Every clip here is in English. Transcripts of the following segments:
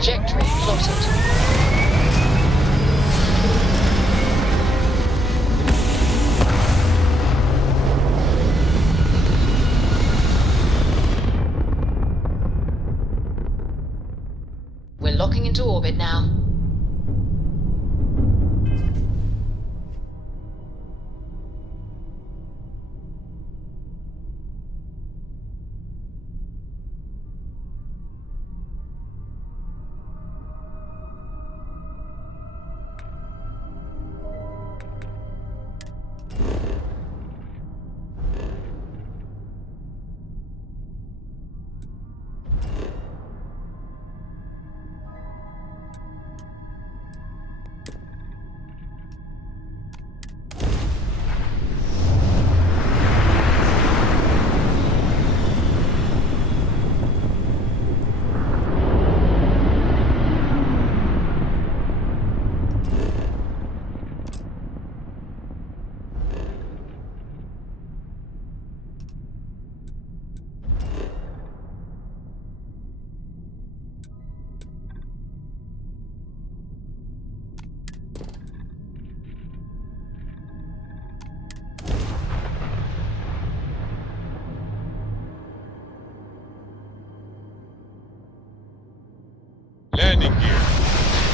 Trajectory plotted. We're locking into orbit now. Landing gear.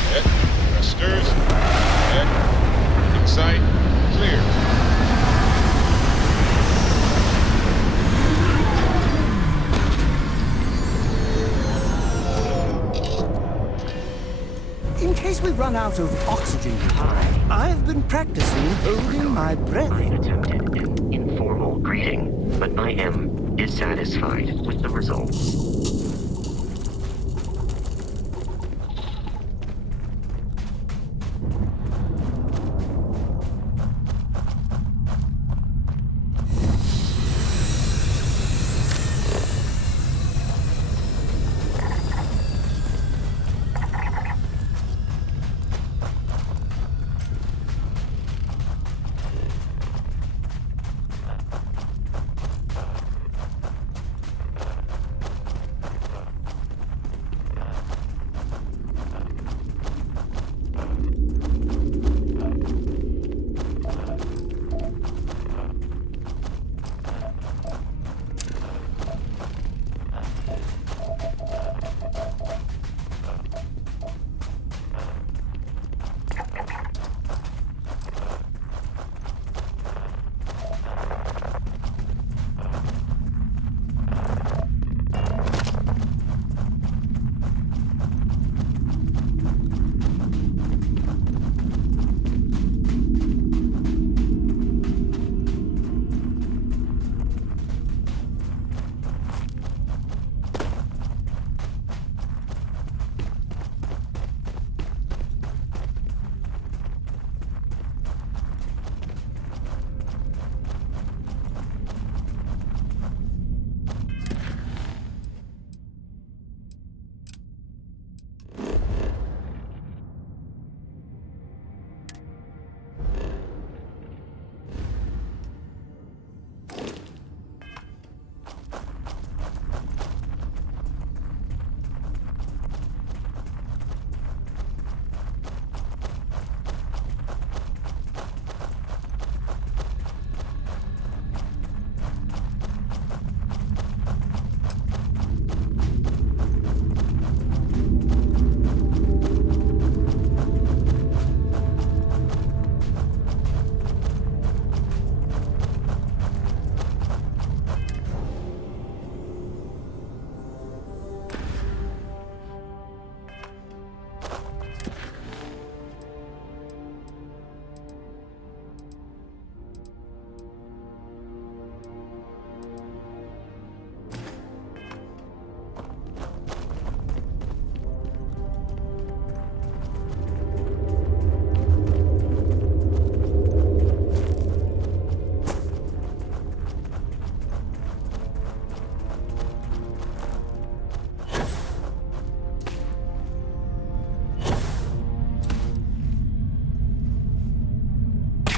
Set. Thrusters. Set. Insight. Clear. In case we run out of oxygen, I've been practicing holding my breath. I attempted an informal greeting, but I am dissatisfied with the results.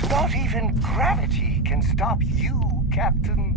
Not even gravity can stop you, Captain.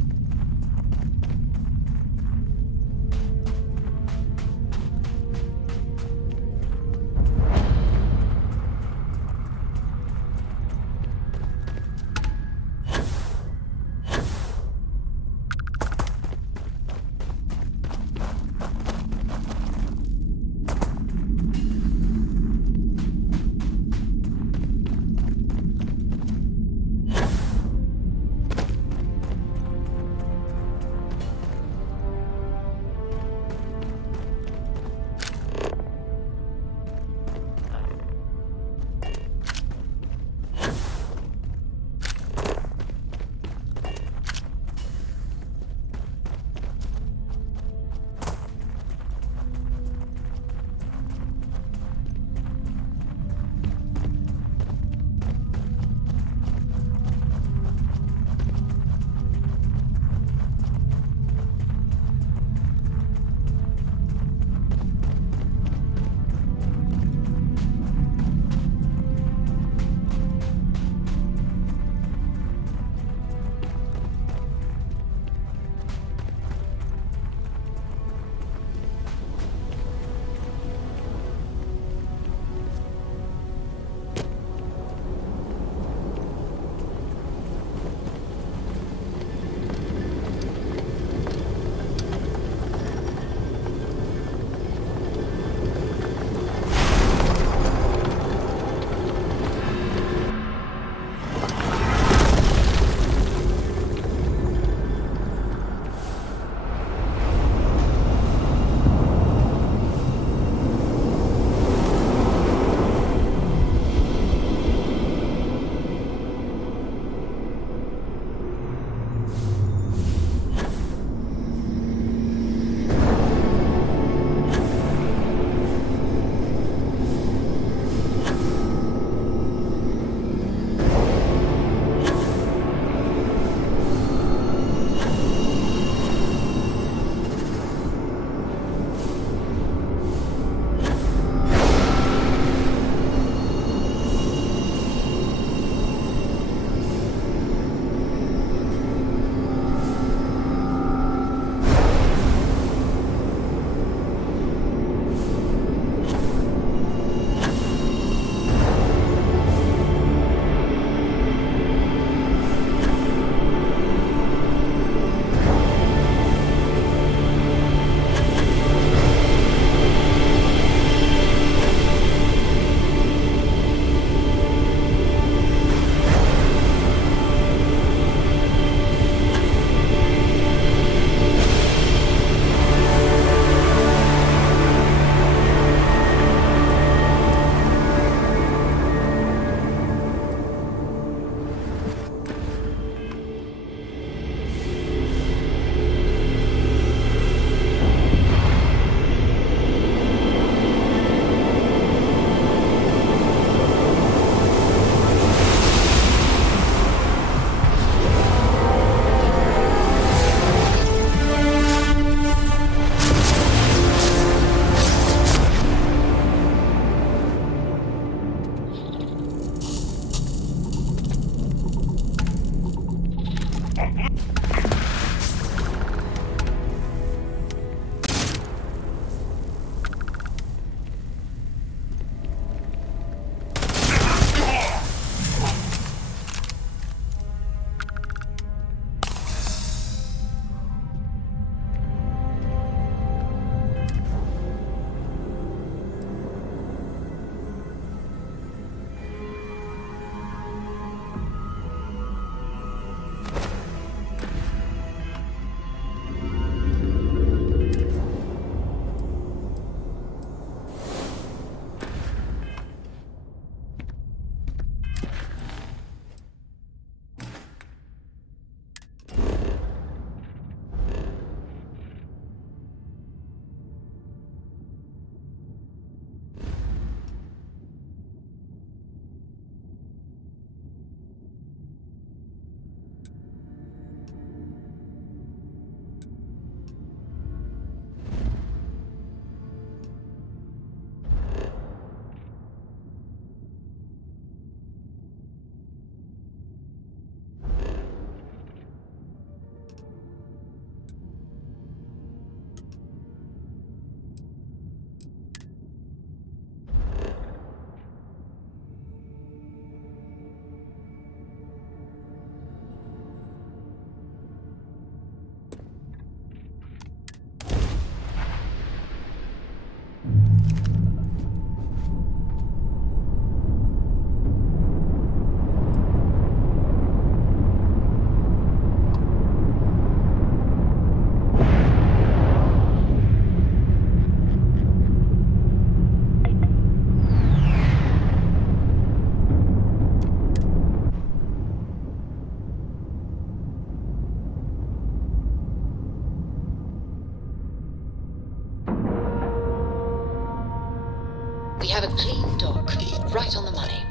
We have a clean dock, right on the money.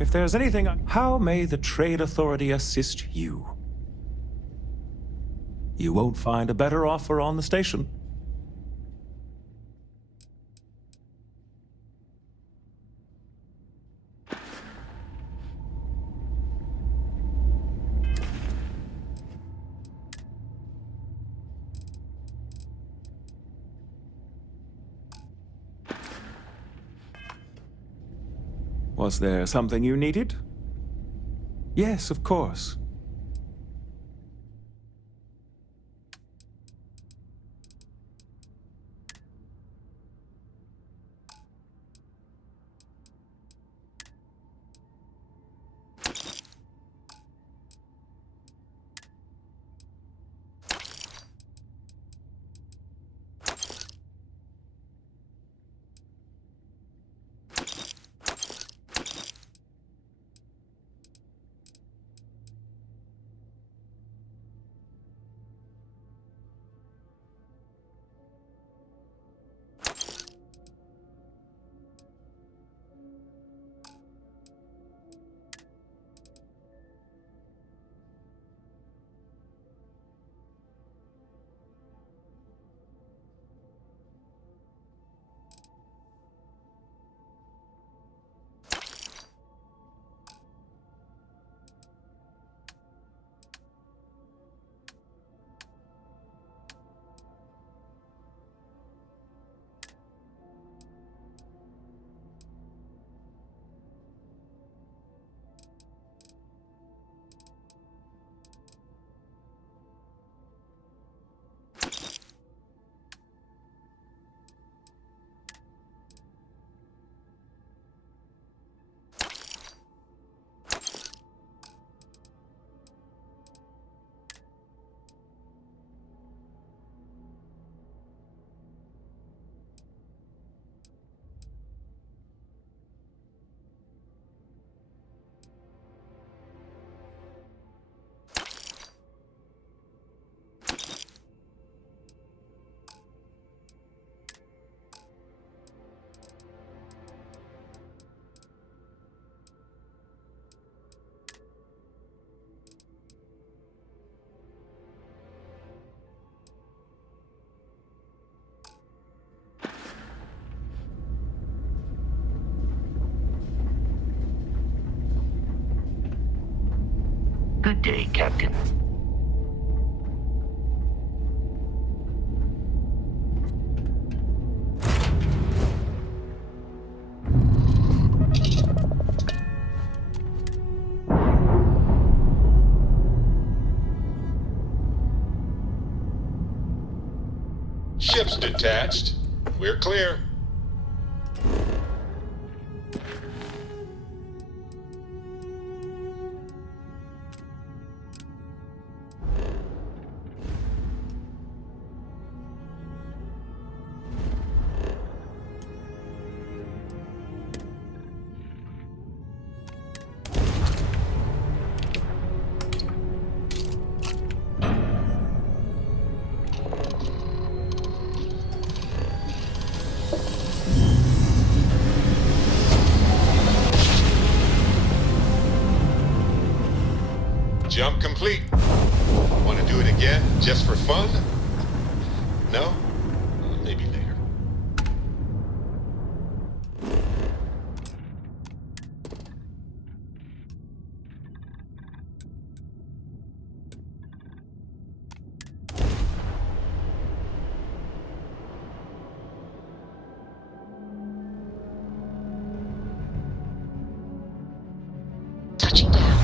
If there's anything, how may the Trade Authority assist you? You won't find a better offer on the station. Was there something you needed? Yes, of course. Good day, Captain. Ship's detached. We're clear. Jump complete. Want to do it again, just for fun? No? Maybe later. Touching down.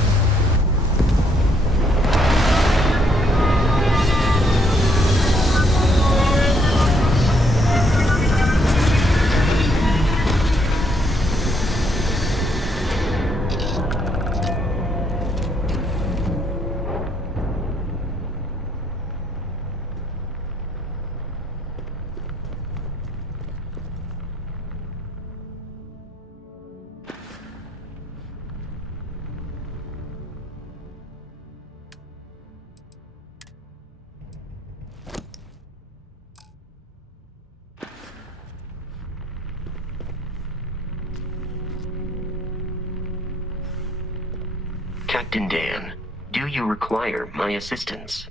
Captain Dan, do you require my assistance?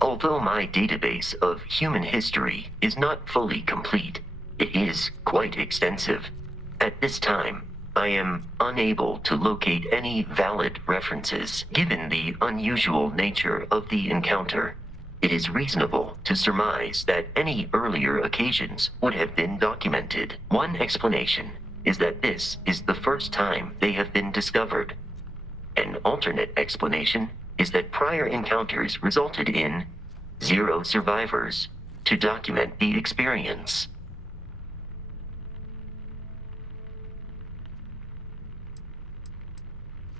Although my database of human history is not fully complete, it is quite extensive. At this time, I am unable to locate any valid references given the unusual nature of the encounter. It is reasonable to surmise that any earlier occasions would have been documented. One explanation is that this is the first time they have been discovered. An alternate explanation is that prior encounters resulted in 0 survivors to document the experience.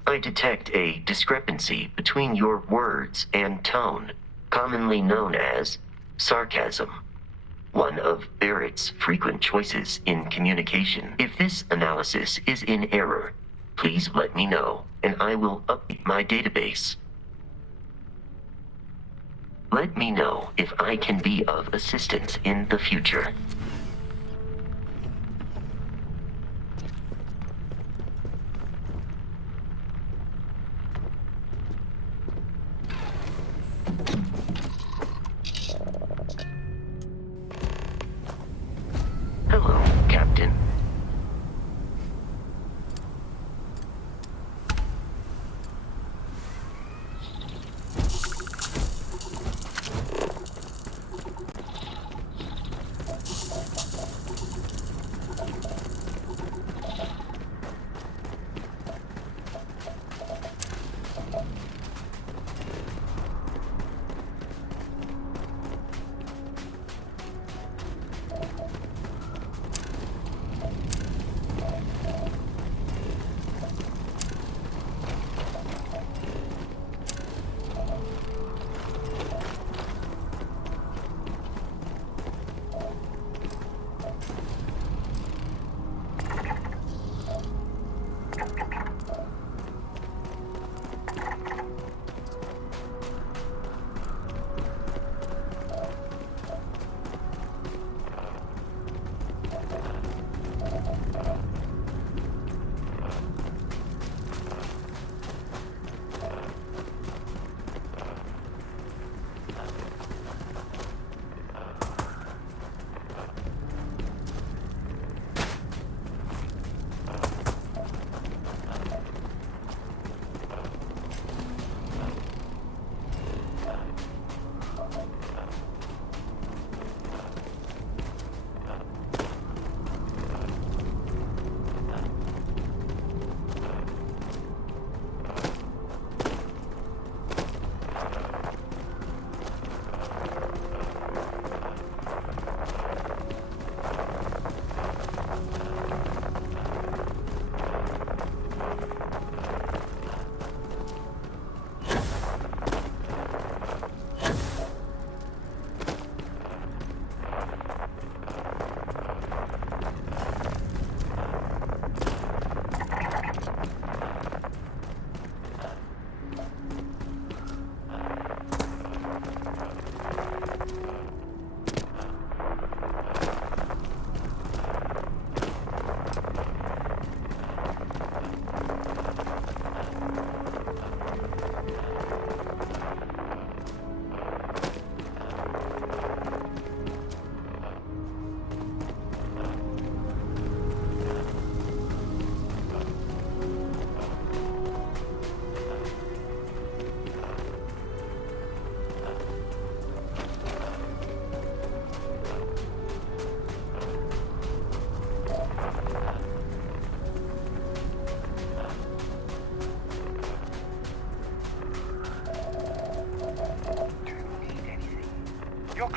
I detect a discrepancy between your words and tone, commonly known as sarcasm, one of Barrett's frequent choices in communication. If this analysis is in error, please let me know, and I will update my database. Let me know if I can be of assistance in the future. Hello, Captain.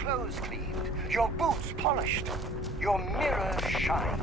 clothes cleaned, your boots polished, your mirror shine.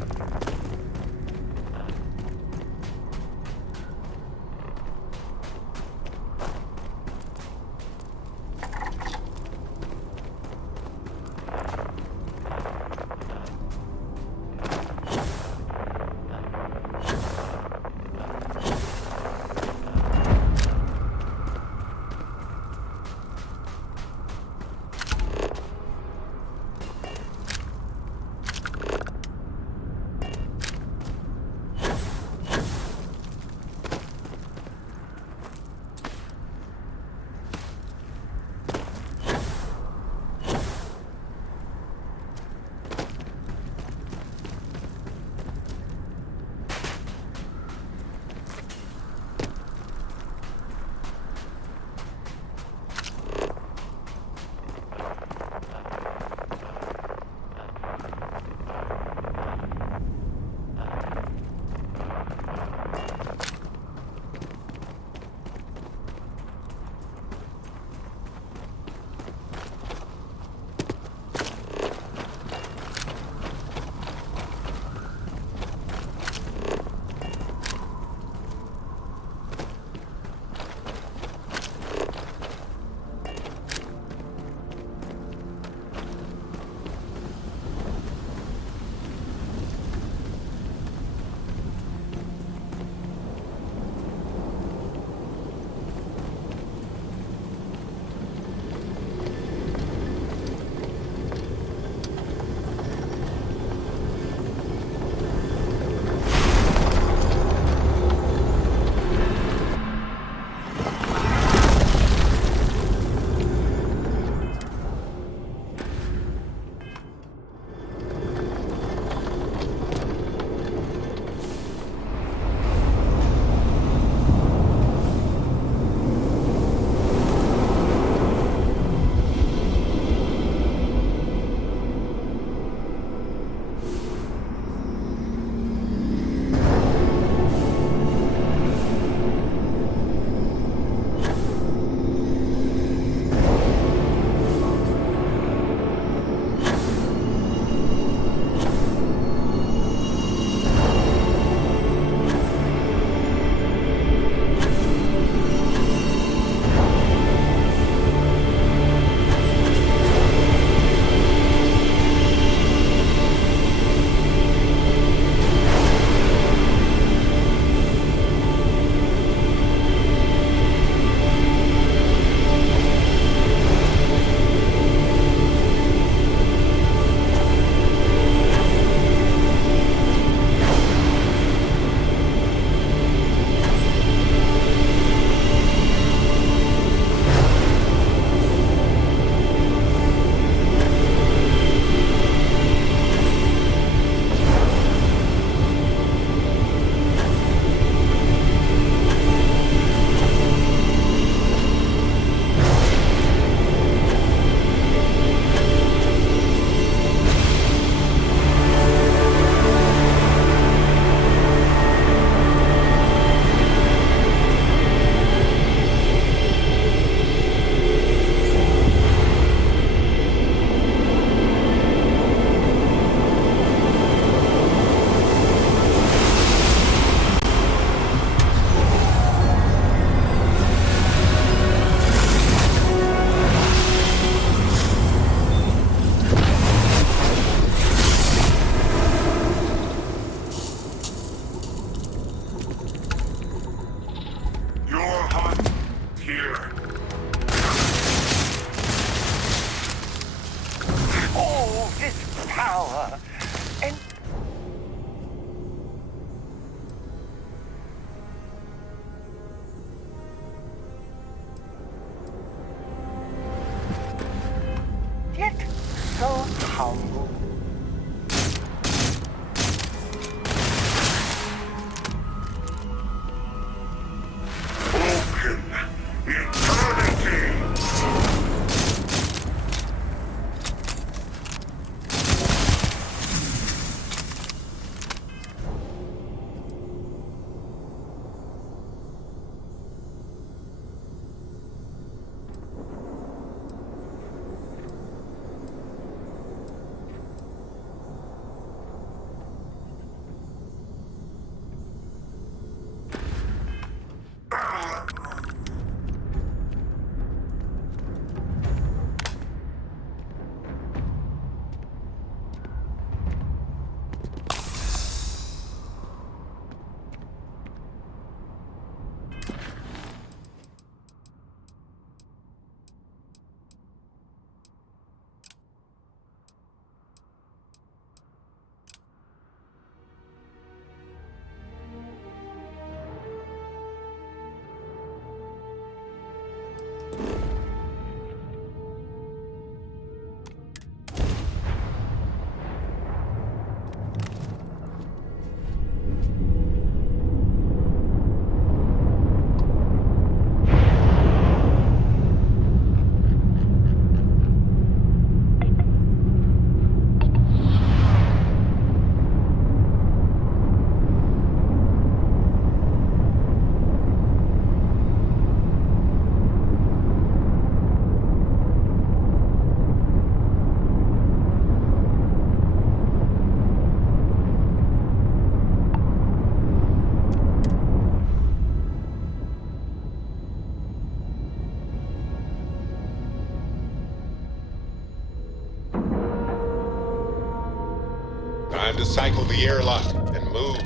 Time to cycle the airlock and move.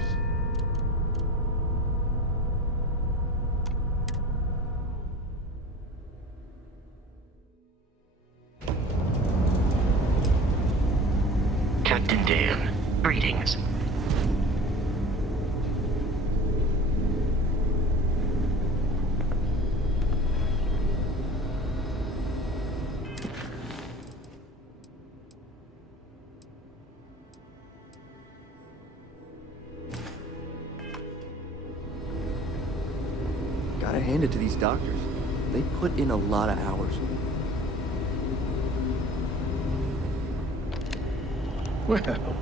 Captain Dan, greetings. Gotta hand it to these doctors. They put in a lot of hours. Well,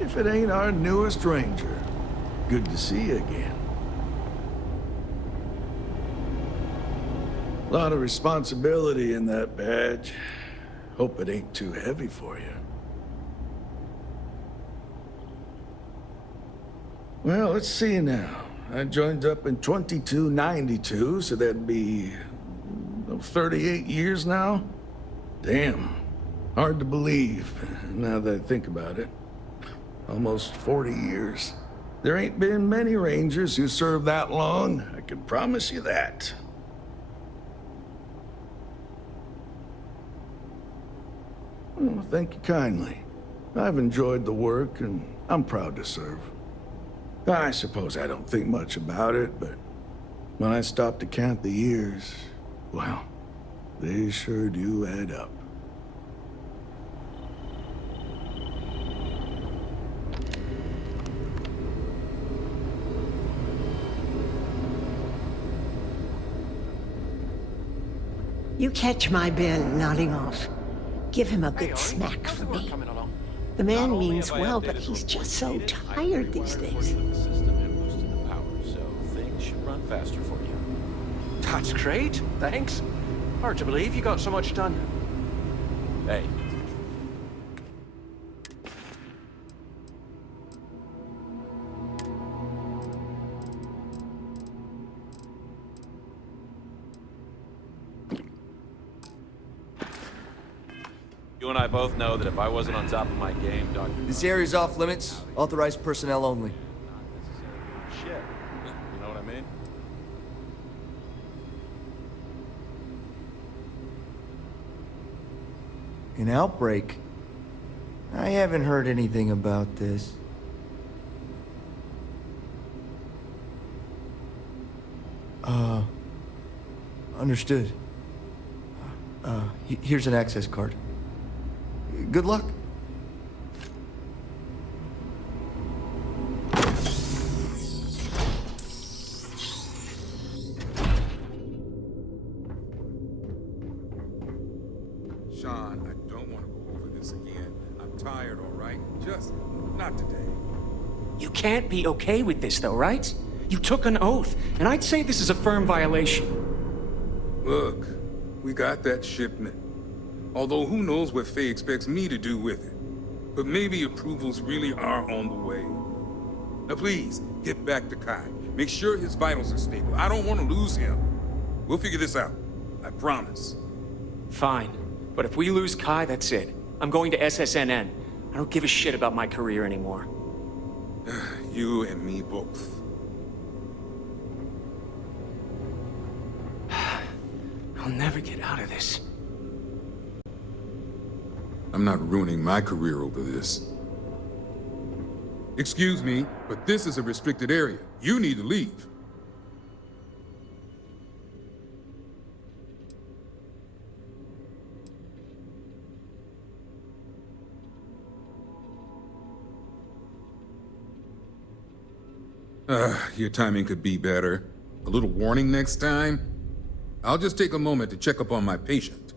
if it ain't our newest ranger, good to see you again. A lot of responsibility in that badge. Hope it ain't too heavy for you. Well, let's see now. I joined up in 2292, so that'd be 38 years now? Damn. Hard to believe, now that I think about it. Almost 40 years. There ain't been many Rangers who served that long, I can promise you that. Oh, thank you kindly. I've enjoyed the work, and I'm proud to serve. I suppose I don't think much about it, but when I stop to count the years, well, they sure do add up. You catch my Ben nodding off. Give him a good smack for me. The man means well, but he's just so tired these days. Faster for you. That's great, thanks. Hard to believe you got so much done. Hey. You and I both know that if I wasn't on top of my game, Dr. This area's off limits. Authorized personnel only. Shit. You know what I mean? An outbreak? I haven't heard anything about this. Understood. Here's an access card. Good luck. Sean, I don't want to go over this again. I'm tired, all right? Just not today. You can't be okay with this, though, right? You took an oath, and I'd say this is a firm violation. Look, we got that shipment. Although who knows what Faye expects me to do with it. But maybe approvals really are on the way. Now please, get back to Kai. Make sure his vitals are stable. I don't want to lose him. We'll figure this out. I promise. Fine. But if we lose Kai, that's it. I'm going to SSNN. I don't give a shit about my career anymore. You and me both. I'll never get out of this. I'm not ruining my career over this. Excuse me, but this is a restricted area. You need to leave. Your timing could be better. A little warning next time. I'll just take a moment to check up on my patient.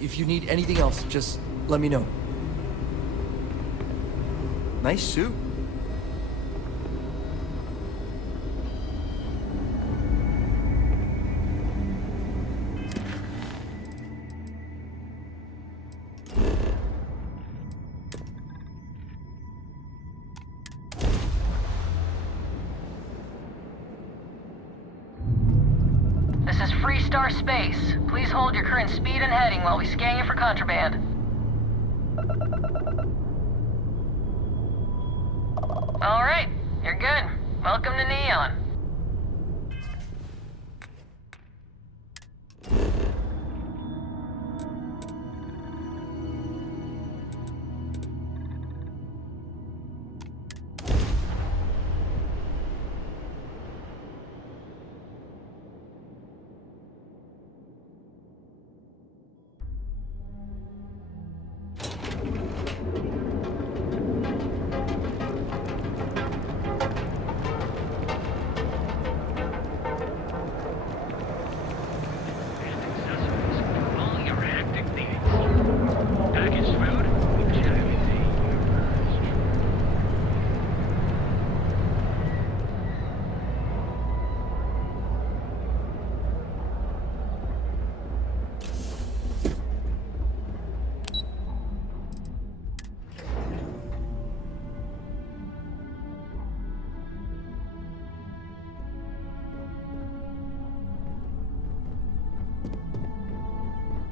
If you need anything else, just let me know. Nice suit. This is Freestar Space. Please hold your current speed and heading while we scan you for contraband. Alright, you're good. Welcome to Neon.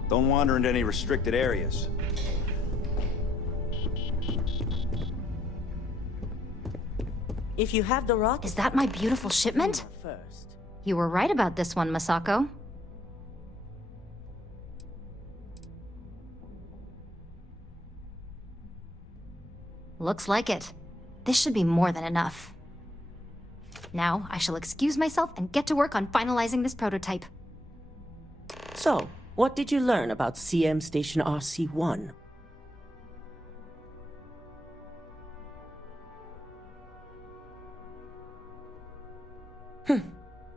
Don't wander into any restricted areas. If you have the rocket... Is that my beautiful shipment? First. You were right about this one, Masako. Looks like it. This should be more than enough. Now, I shall excuse myself and get to work on finalizing this prototype. So, what did you learn about CM Station RC-1?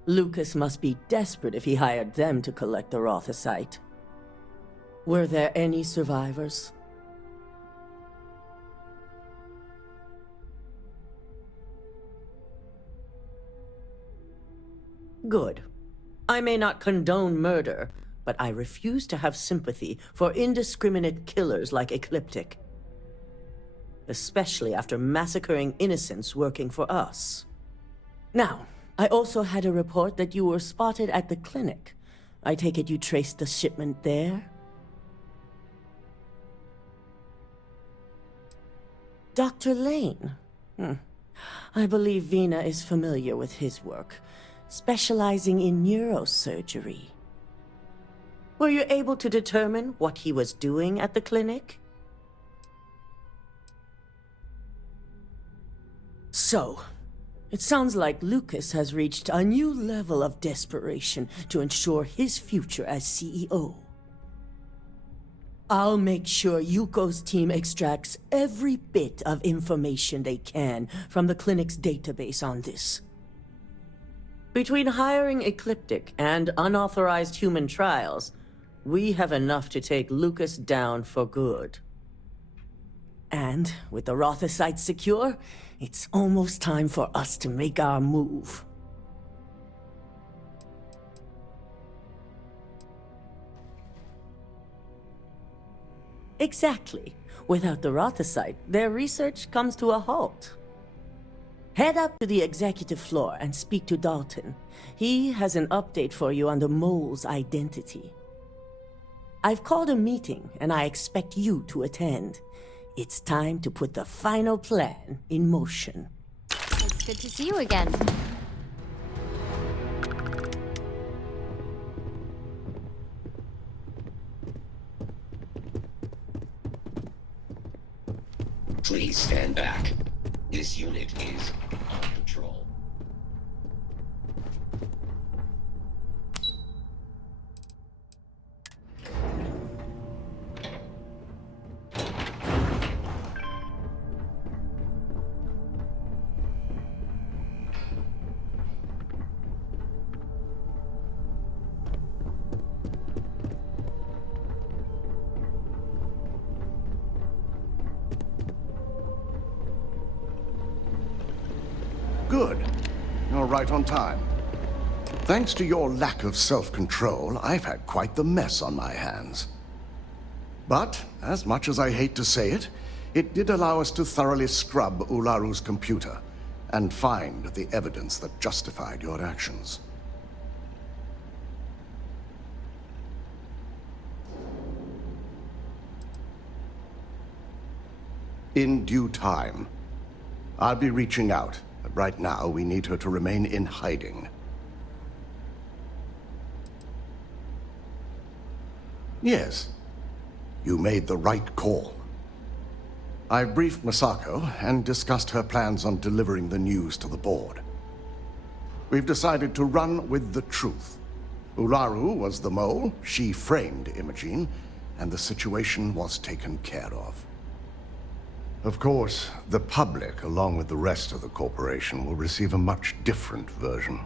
Lucas must be desperate if he hired them to collect the Rothicite. Were there any survivors? Good. I may not condone murder, but I refuse to have sympathy for indiscriminate killers like Ecliptic. Especially after massacring innocents working for us. Now, I also had a report that you were spotted at the clinic. I take it you traced the shipment there? Dr. Lane? I believe Vina is familiar with his work, specializing in neurosurgery. Were you able to determine what he was doing at the clinic? So, it sounds like Lucas has reached a new level of desperation to ensure his future as CEO. I'll make sure Yuko's team extracts every bit of information they can from the clinic's database on this. Between hiring Ecliptic and unauthorized human trials, we have enough to take Lucas down for good. And with the Rothicite secure, it's almost time for us to make our move. Exactly. Without the Rothicite, their research comes to a halt. Head up to the executive floor and speak to Dalton. He has an update for you on the mole's identity. I've called a meeting, and I expect you to attend. It's time to put the final plan in motion. It's good to see you again. Please stand back. This unit is on patrol. right on time. Thanks to your lack of self-control, I've had quite the mess on my hands. But, as much as I hate to say it, it did allow us to thoroughly scrub Ularu's computer and find the evidence that justified your actions. In due time. I'll be reaching out, but right now we need her to remain in hiding. Yes, you made the right call. I've briefed Masako and discussed her plans on delivering the news to the board. We've decided to run with the truth. Ularu was the mole, she framed Imogene, and the situation was taken care of. Of course, the public, along with the rest of the corporation, will receive a much different version.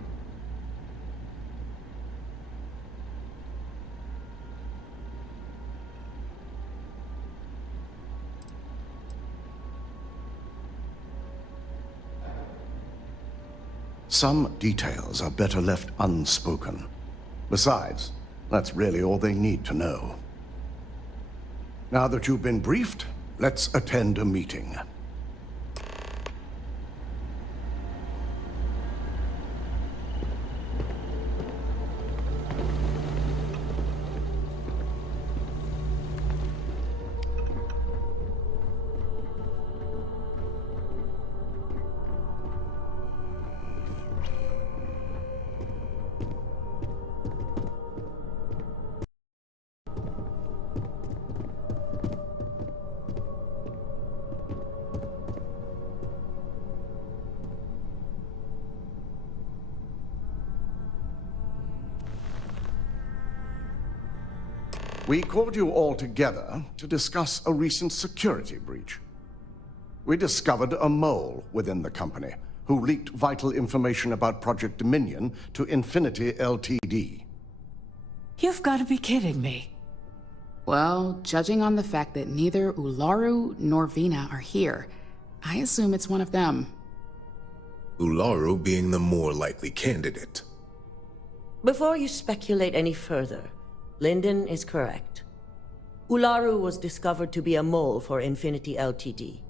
Some details are better left unspoken. Besides, that's really all they need to know. Now that you've been briefed, let's attend a meeting. We called you all together to discuss a recent security breach. We discovered a mole within the company who leaked vital information about Project Dominion to Infinity Ltd. You've got to be kidding me. Well, judging on the fact that neither Ularu nor Vina are here, I assume it's one of them. Ularu being the more likely candidate. Before you speculate any further, Lyndon is correct. Ularu was discovered to be a mole for Infinity Ltd.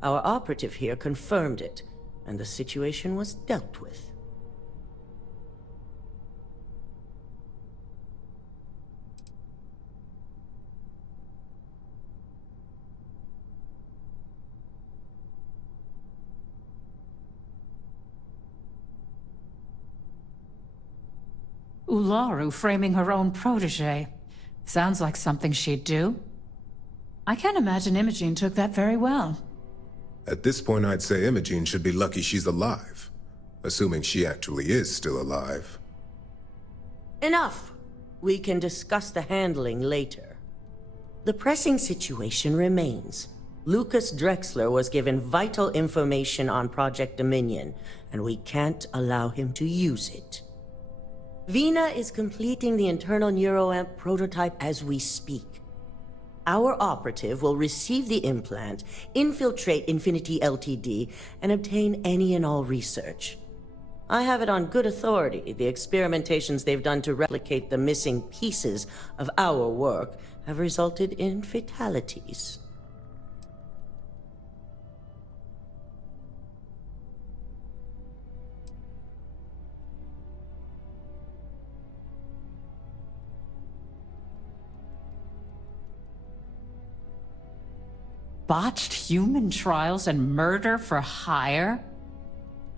Our operative here confirmed it, and the situation was dealt with. Ularu framing her own protege. Sounds like something she'd do. I can't imagine Imogene took that very well. At this point, I'd say Imogene should be lucky she's alive. Assuming she actually is still alive. Enough! We can discuss the handling later. The pressing situation remains. Lucas Drexler was given vital information on Project Dominion, and we can't allow him to use it. Vina is completing the internal neuroamp prototype as we speak. Our operative will receive the implant, infiltrate Infinity Ltd, and obtain any and all research. I have it on good authority the experimentations they've done to replicate the missing pieces of our work have resulted in fatalities. Botched human trials and murder for hire?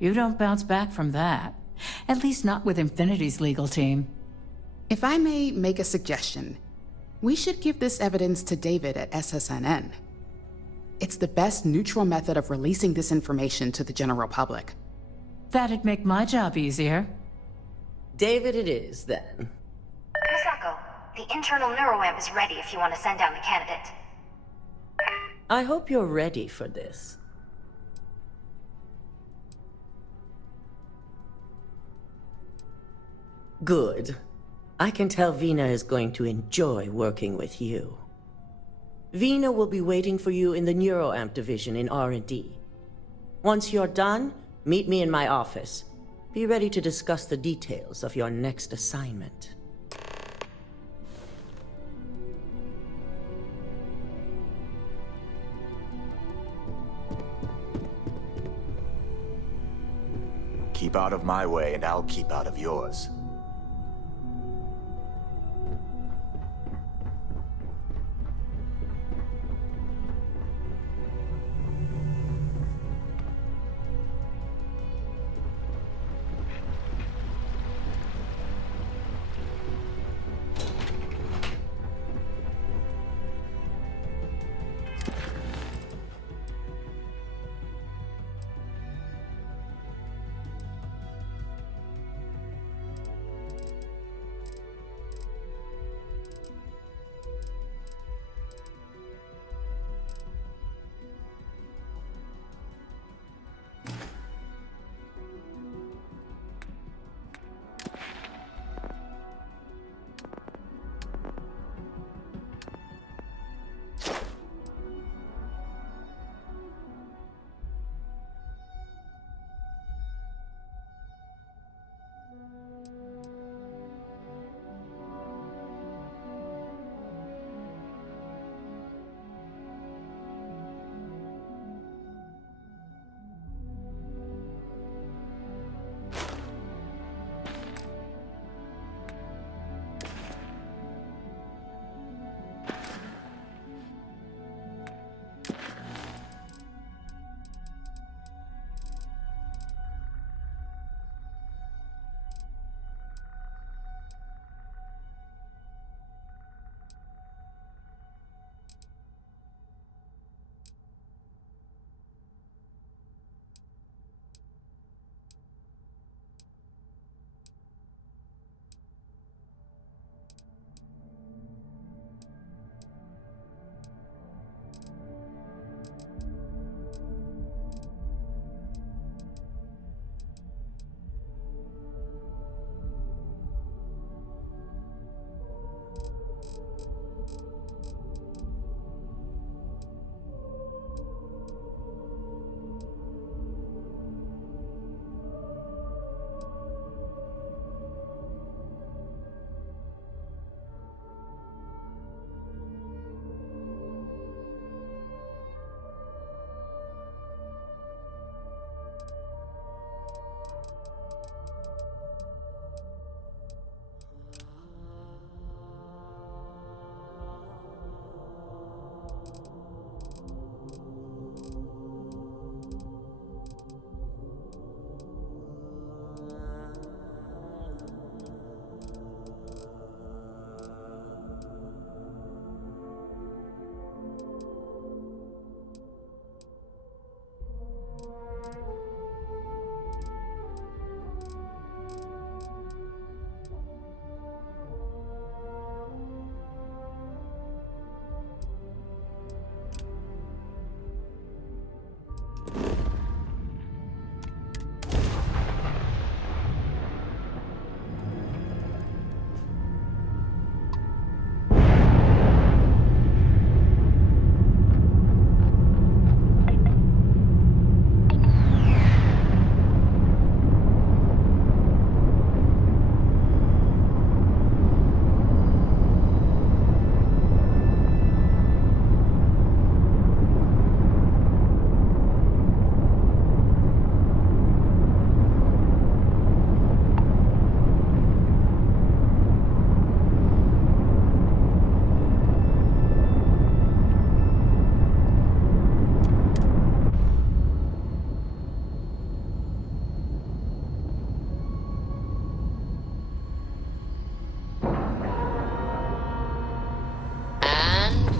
You don't bounce back from that. At least not with Infinity's legal team. If I may make a suggestion, we should give this evidence to David at SSNN. It's the best neutral method of releasing this information to the general public. That'd make my job easier. David it is, then. Misako, the internal neuroamp is ready if you want to send down the candidate. I hope you're ready for this. Good. I can tell Vina is going to enjoy working with you. Vina will be waiting for you in the neuroamp division in R&D. Once you're done, meet me in my office. Be ready to discuss the details of your next assignment. Keep out of my way, and I'll keep out of yours.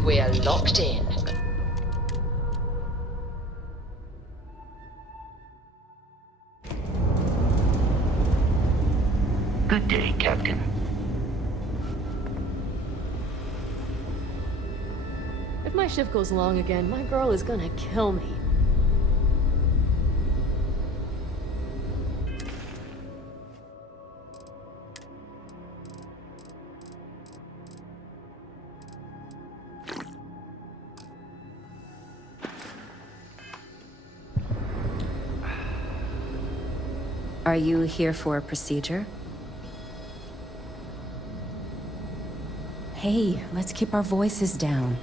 We're locked in. Good day, Captain. If my shift goes long again, my girl is gonna kill me. Are you here for a procedure? Hey, let's keep our voices down.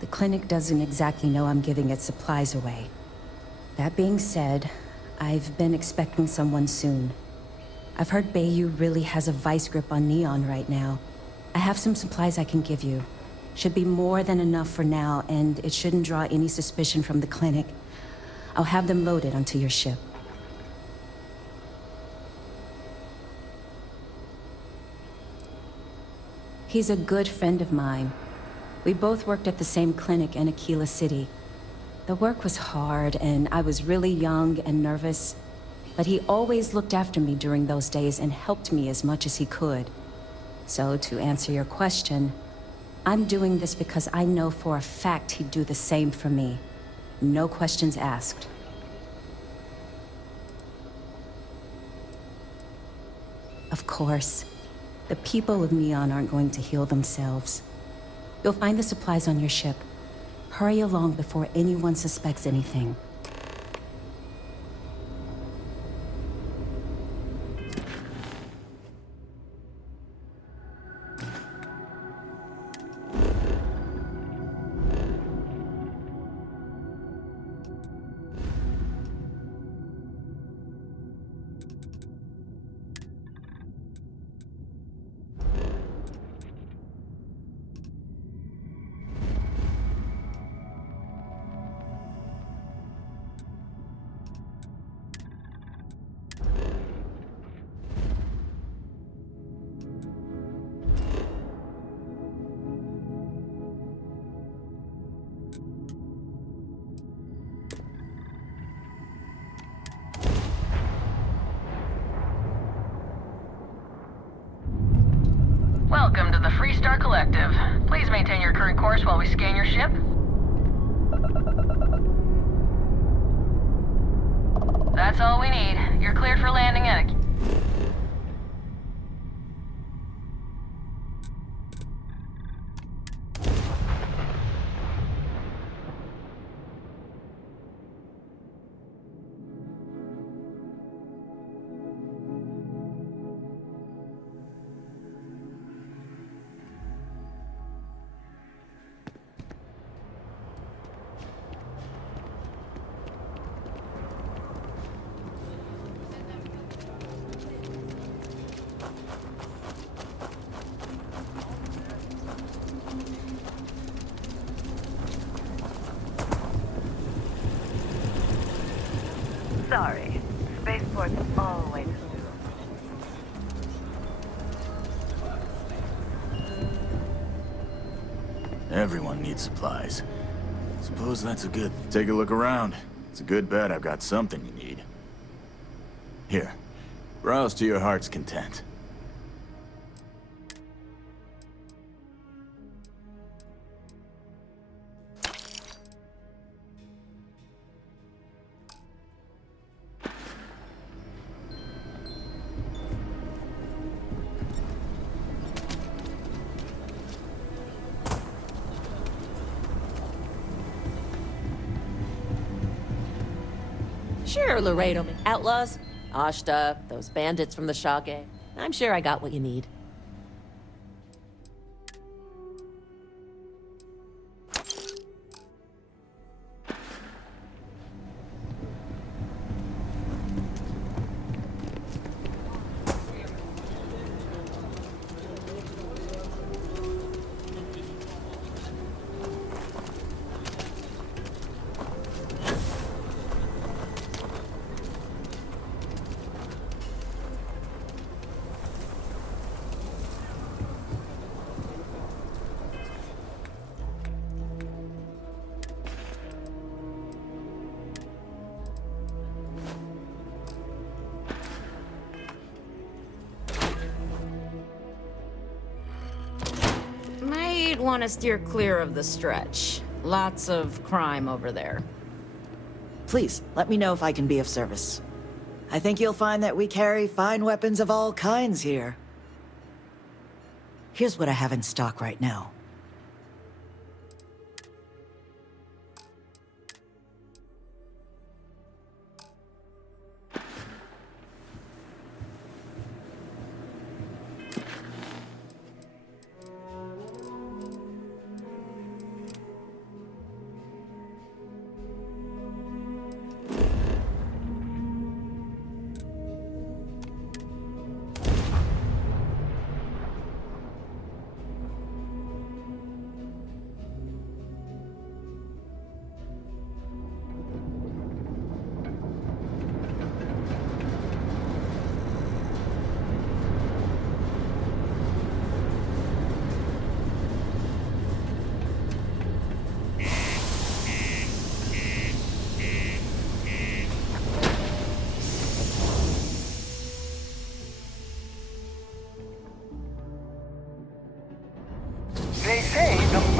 The clinic doesn't exactly know I'm giving its supplies away. That being said, I've been expecting someone soon. I've heard Bayou really has a vice grip on Neon right now. I have some supplies I can give you. Should be more than enough for now, and it shouldn't draw any suspicion from the clinic. I'll have them loaded onto your ship. He's a good friend of mine. We both worked at the same clinic in Aquila City. The work was hard, and I was really young and nervous. But he always looked after me during those days and helped me as much as he could. So, to answer your question, I'm doing this because I know for a fact he'd do the same for me. No questions asked. Of course. The people of Neon aren't going to heal themselves. You'll find the supplies on your ship. Hurry along before anyone suspects anything. Welcome to the Freestar Collective. Please maintain your current course while we scan your ship. That's all we need. You're cleared for landing at a... Sorry. Spaceport's always... Everyone needs supplies. Suppose that's a good... Take a look around. It's a good bet I've got something you need. Here, browse to your heart's content. Sure, Laredo. Outlaws, Ashta, those bandits from the Shaw gang. I'm sure I got what you need. Might want to steer clear of the stretch. Lots of crime over there. Please, let me know if I can be of service. I think you'll find that we carry fine weapons of all kinds here. Here's what I have in stock right now.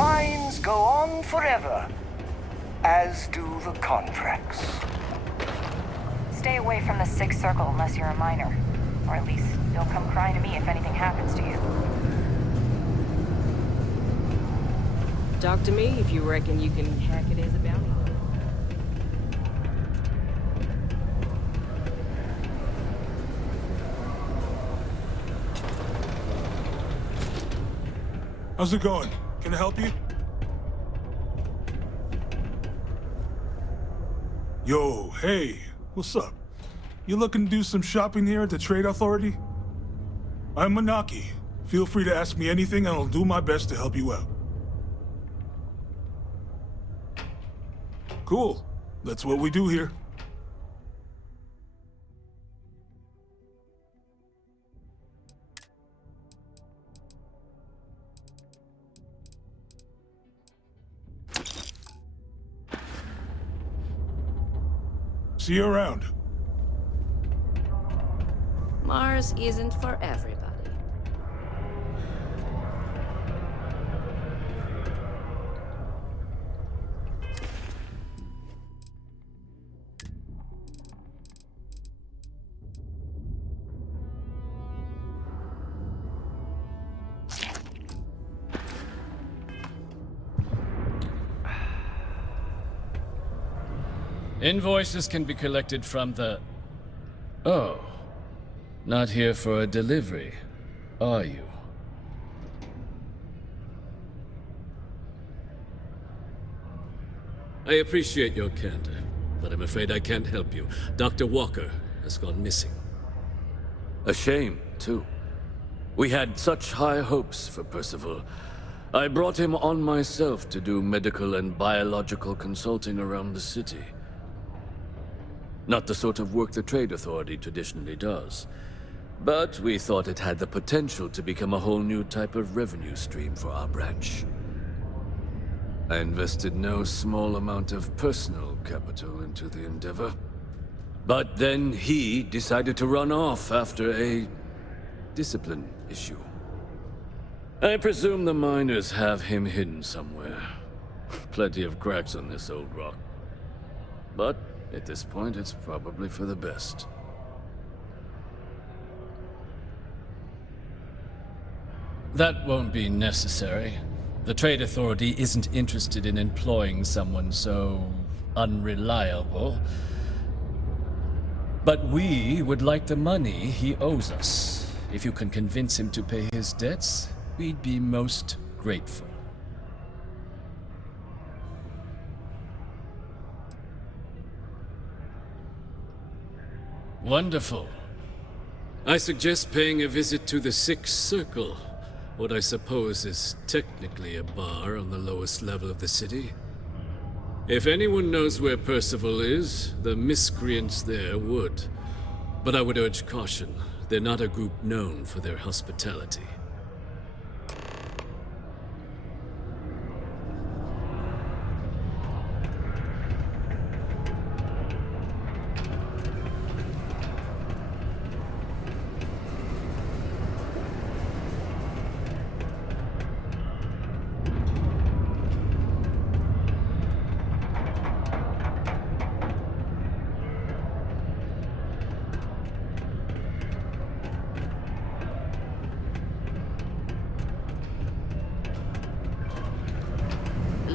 mines go on forever, as do the contracts. Stay away from the Sixth Circle unless you're a miner. Or at least, you'll come crying to me if anything happens to you. Talk to me if you reckon you can hack it as a bounty hunter. How's it going? Can I help you? Yo, hey, what's up? You looking to do some shopping here at the Trade Authority? I'm Manaki. Feel free to ask me anything and I'll do my best to help you out. Cool. That's what we do here. See you around. Mars isn't for everybody. Invoices can be collected from the... Oh. Not here for a delivery, are you? I appreciate your candor, but I'm afraid I can't help you. Dr. Walker has gone missing. A shame, too. We had such high hopes for Percival. I brought him on myself to do medical and biological consulting around the city. Not the sort of work the Trade Authority traditionally does. But we thought it had the potential to become a whole new type of revenue stream for our branch. I invested no small amount of personal capital into the endeavor. But then he decided to run off after a discipline issue. I presume the miners have him hidden somewhere. Plenty of cracks on this old rock. But at this point, it's probably for the best. That won't be necessary. The Trade Authority isn't interested in employing someone so unreliable. But we would like the money he owes us. If you can convince him to pay his debts, we'd be most grateful. Wonderful. I suggest paying a visit to the Sixth Circle, what I suppose is technically a bar on the lowest level of the city. If anyone knows where Percival is, the miscreants there would. But I would urge caution. They're not a group known for their hospitality.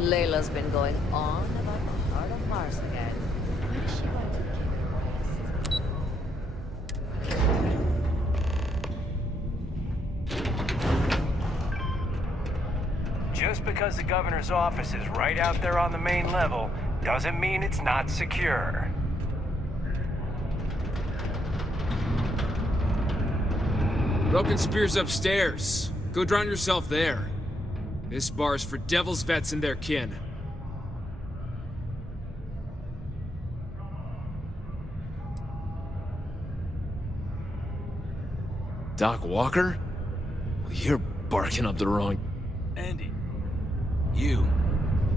Layla's been going on about the heart of Mars again. When is she going to give Just because the governor's office is right out there on the main level, doesn't mean it's not secure. Broken Spear's upstairs. Go drown yourself there. This bar's for devil's vets and their kin. Doc Walker? You're barking up the wrong... Andy, you.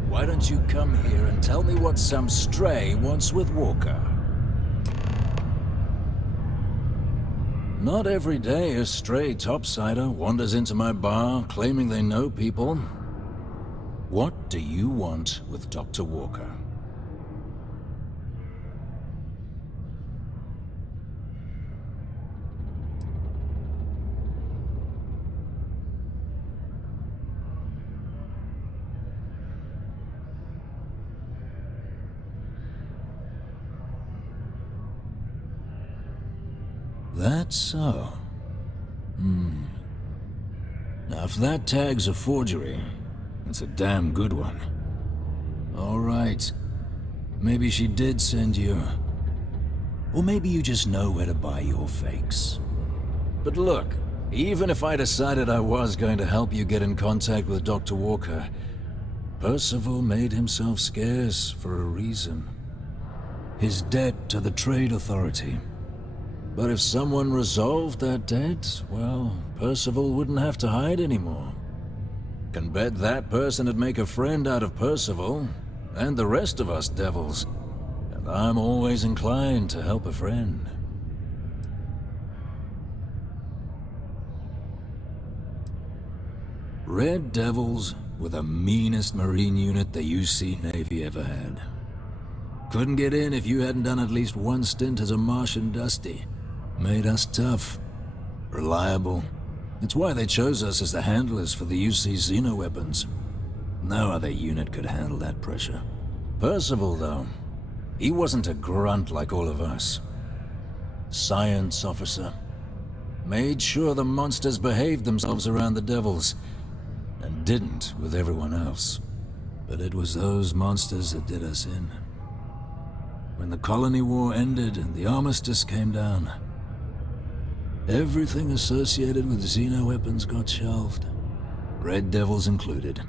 Why don't you come here and tell me what some stray wants with Walker? Not every day a stray topsider wanders into my bar claiming they know people. What do you want with Dr. Walker? That's so. Now, if that tag's a forgery, it's a damn good one. All right. Maybe she did send you. Or maybe you just know where to buy your fakes. But look, even if I decided I was going to help you get in contact with Dr. Walker, Percival made himself scarce for a reason. His debt to the Trade Authority. But if someone resolved that debt, well, Percival wouldn't have to hide anymore. Can bet that person would make a friend out of Percival, and the rest of us devils. And I'm always inclined to help a friend. Red Devils were the meanest Marine unit the UC Navy ever had. Couldn't get in if you hadn't done at least one stint as a Martian Dusty. Made us tough, reliable. It's why they chose us as the handlers for the UC Xeno-weapons. No other unit could handle that pressure. Percival, though, he wasn't a grunt like all of us. Science officer. Made sure the monsters behaved themselves around the Devils, and didn't with everyone else. But it was those monsters that did us in. When the colony war ended and the armistice came down, everything associated with Xeno-weapons got shelved. Red Devils included.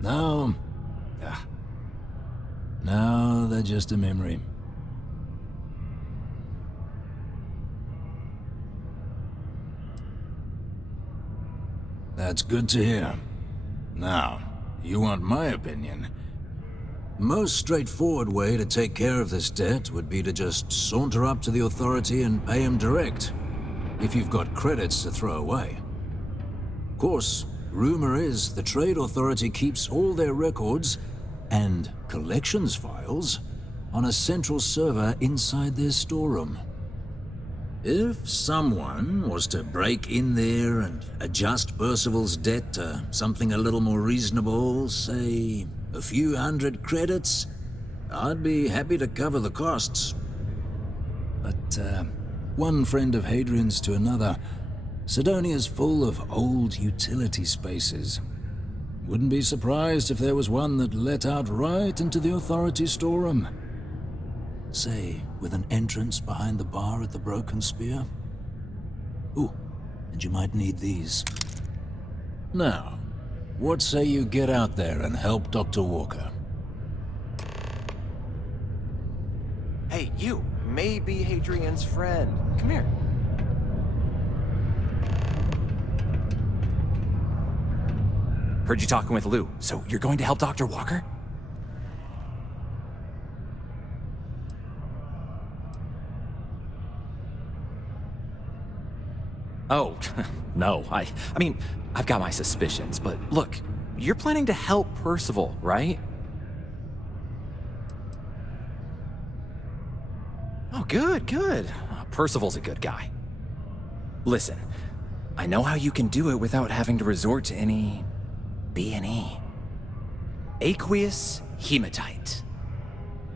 Now they're just a memory. That's good to hear. Now, you want my opinion? Most straightforward way to take care of this debt would be to just saunter up to the Authority and pay him direct, if you've got credits to throw away. Of course, rumor is the Trade Authority keeps all their records and collections files on a central server inside their storeroom. If someone was to break in there and adjust Percival's debt to something a little more reasonable, say a few hundred credits, I'd be happy to cover the costs. But one friend of Hadrian's to another, Sidonia's full of old utility spaces. Wouldn't be surprised if there was one that let out right into the Authority storeroom. Say, with an entrance behind the bar at the Broken Spear. Ooh, and you might need these. Now, what say you get out there and help Dr. Walker? Hey, you may be Hadrian's friend. Come here. Heard you talking with Lou, so you're going to help Dr. Walker? Oh, no, I mean, I've got my suspicions, but look, you're planning to help Percival, right? Oh, good. Percival's a good guy. Listen, I know how you can do it without having to resort to any B&E. Aqueous hematite.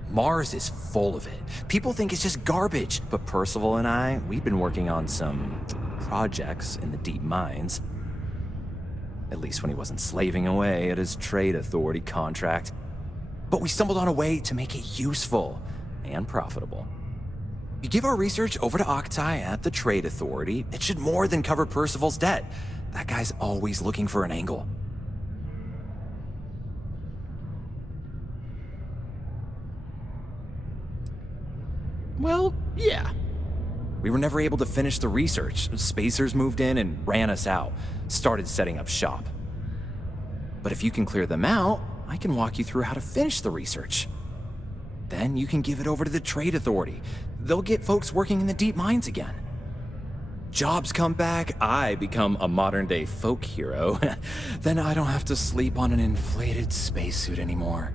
Mars is full of it. People think it's just garbage, but Percival and I, we've been working on some projects in the deep mines. At least when he wasn't slaving away at his Trade Authority contract. But we stumbled on a way to make it useful and profitable. You give our research over to Octai at the Trade Authority, it should more than cover Percival's debt. That guy's always looking for an angle. Well, yeah. We were never able to finish the research. Spacers moved in and ran us out. Started setting up shop. But if you can clear them out, I can walk you through how to finish the research. Then you can give it over to the Trade Authority. They'll get folks working in the deep mines again. jobs come back, I become a modern-day folk hero, then I don't have to sleep on an inflated spacesuit anymore.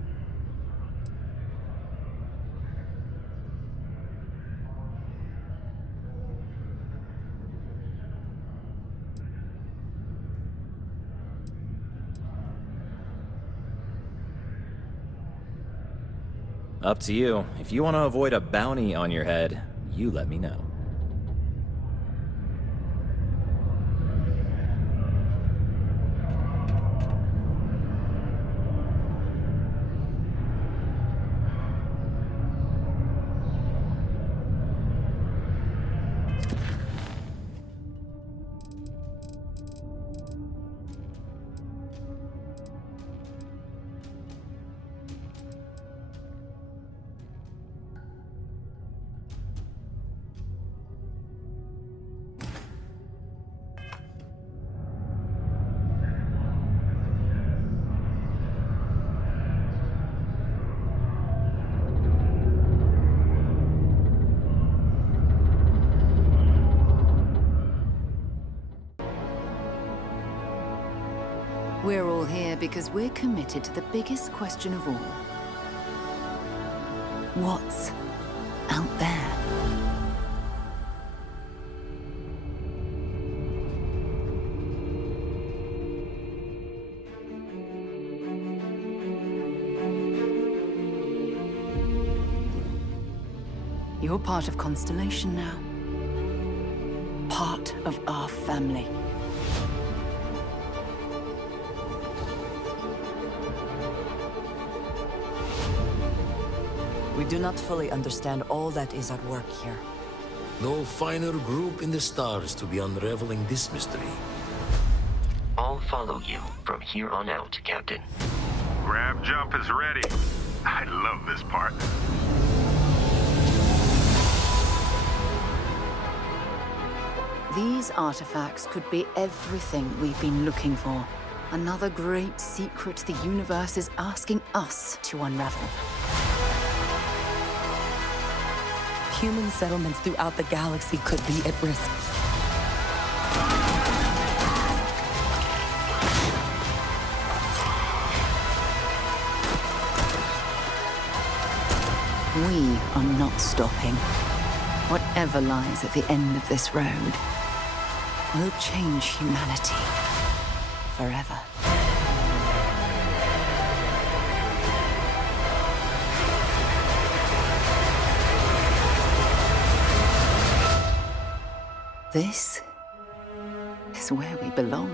Up to you. If you want to avoid a bounty on your head, you let me know. We're all here because we're committed to the biggest question of all. What's out there? You're part of Constellation now. Part of our family. We do not fully understand all that is at work here. No finer group in the stars to be unraveling this mystery. I'll follow you from here on out, Captain. Grab jump is ready. I love this part. These artifacts could be everything we've been looking for. Another great secret the universe is asking us to unravel. Human settlements throughout the galaxy could be at risk. We are not stopping. Whatever lies at the end of this road will change humanity forever. This is where we belong.